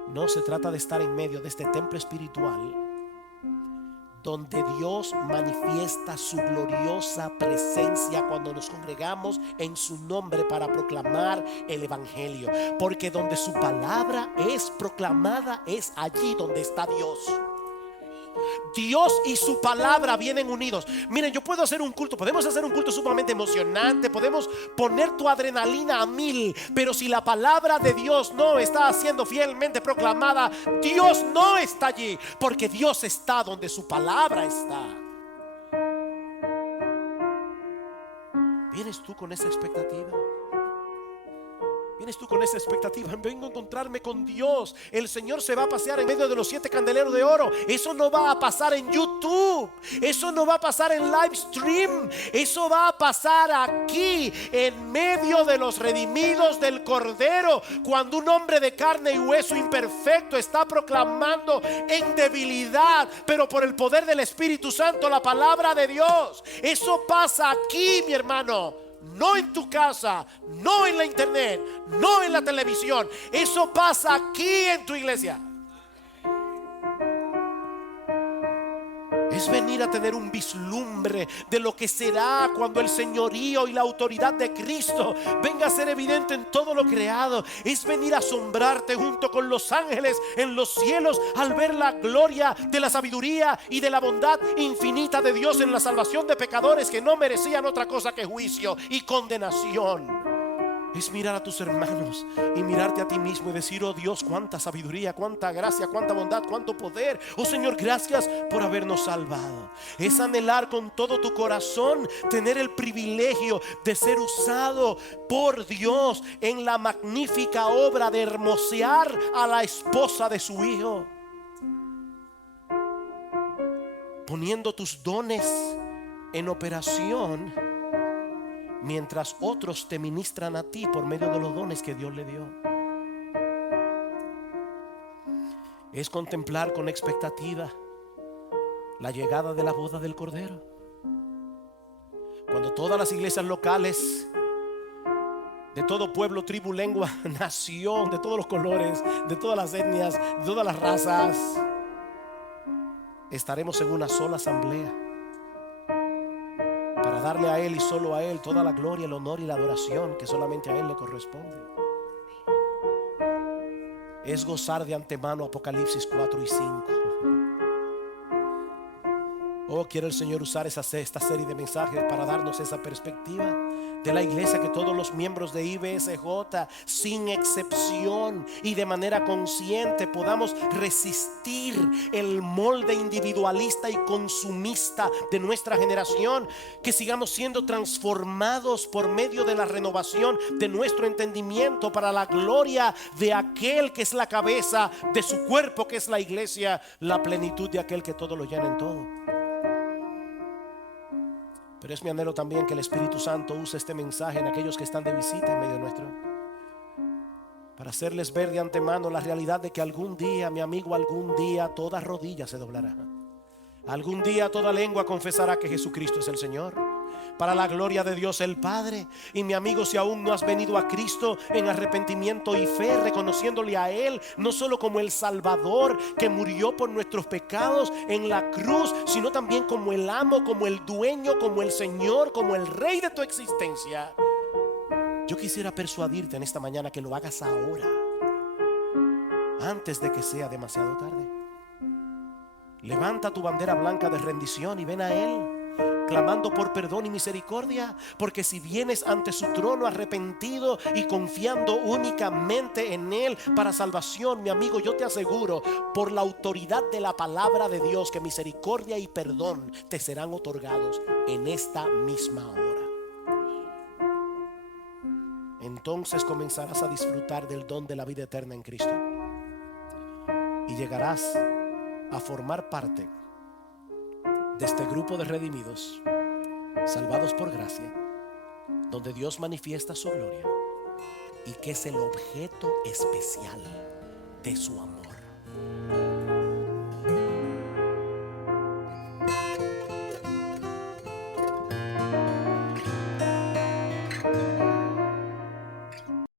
No, se trata de estar en medio de este templo espiritual donde Dios manifiesta su gloriosa presencia cuando nos congregamos en su nombre para proclamar el evangelio. Porque donde su palabra es proclamada, es allí donde está Dios. Dios y su palabra vienen unidos. Miren, yo puedo hacer un culto, podemos hacer un culto sumamente emocionante, podemos poner tu adrenalina a 1000, pero si la palabra de Dios no está siendo fielmente proclamada, Dios no está allí, porque Dios está donde su palabra está. ¿Vienes tú con esa expectativa? ¿Vienes tú con esa expectativa? Vengo a encontrarme con Dios. El Señor se va a pasear en medio de los 7 candeleros de oro. Eso no va a pasar en YouTube. Eso no va a pasar en live stream. Eso va a pasar aquí, en medio de los redimidos del Cordero, cuando un hombre de carne y hueso imperfecto está proclamando en debilidad, pero por el poder del Espíritu Santo, la palabra de Dios. Eso pasa aquí, mi hermano. No en tu casa, no en la internet, no en la televisión. Eso pasa aquí en tu iglesia. Es venir a tener un vislumbre de lo que será cuando el señorío y la autoridad de Cristo venga a ser evidente en todo lo creado. Es venir a asombrarte junto con los ángeles en los cielos al ver la gloria de la sabiduría y de la bondad infinita de Dios en la salvación de pecadores que no merecían otra cosa que juicio y condenación. Es mirar a tus hermanos y mirarte a ti mismo y decir: oh Dios, cuánta sabiduría, cuánta gracia, cuánta bondad, cuánto poder. Oh Señor, gracias por habernos salvado. Es anhelar con todo tu corazón tener el privilegio de ser usado por Dios en la magnífica obra de hermosear a la esposa de su Hijo, poniendo tus dones en operación mientras otros te ministran a ti por medio de los dones que Dios le dio. Es contemplar con expectativa la llegada de la boda del Cordero. Cuando todas las iglesias locales de todo pueblo, tribu, lengua, nación, de todos los colores, de todas las etnias, de todas las razas, estaremos en una sola asamblea para darle a Él y solo a Él toda la gloria, el honor y la adoración que solamente a Él le corresponde. Es gozar de antemano Apocalipsis 4 y 5. Oh, quiere el Señor usar esta serie de mensajes para darnos esa perspectiva de la iglesia, que todos los miembros de IBSJ, sin excepción y de manera consciente, podamos resistir el molde individualista y consumista de nuestra generación, que sigamos siendo transformados por medio de la renovación de nuestro entendimiento para la gloria de aquel que es la cabeza de su cuerpo, que es la iglesia, la plenitud de aquel que todo lo llena en todo. Pero es mi anhelo también que el Espíritu Santo use este mensaje en aquellos que están de visita en medio nuestro, para hacerles ver de antemano la realidad de que algún día, mi amigo, algún día toda rodilla se doblará. Algún día toda lengua confesará que Jesucristo es el Señor, para la gloria de Dios el Padre. Y mi amigo, si aún no has venido a Cristo en arrepentimiento y fe, reconociéndole a Él no solo como el Salvador que murió por nuestros pecados en la cruz, sino también como el amo, como el dueño, como el Señor, como el Rey de tu existencia, yo quisiera persuadirte en esta mañana que lo hagas ahora, antes de que sea demasiado tarde. Levanta tu bandera blanca de rendición y ven a Él, clamando por perdón y misericordia, porque si vienes ante su trono arrepentido y confiando únicamente en Él para salvación, mi amigo, yo te aseguro, por la autoridad de la palabra de Dios, que misericordia y perdón te serán otorgados en esta misma hora. Entonces comenzarás a disfrutar del don de la vida eterna en Cristo y llegarás a formar parte de este grupo de redimidos, salvados por gracia, donde Dios manifiesta su gloria y que es el objeto especial de su amor.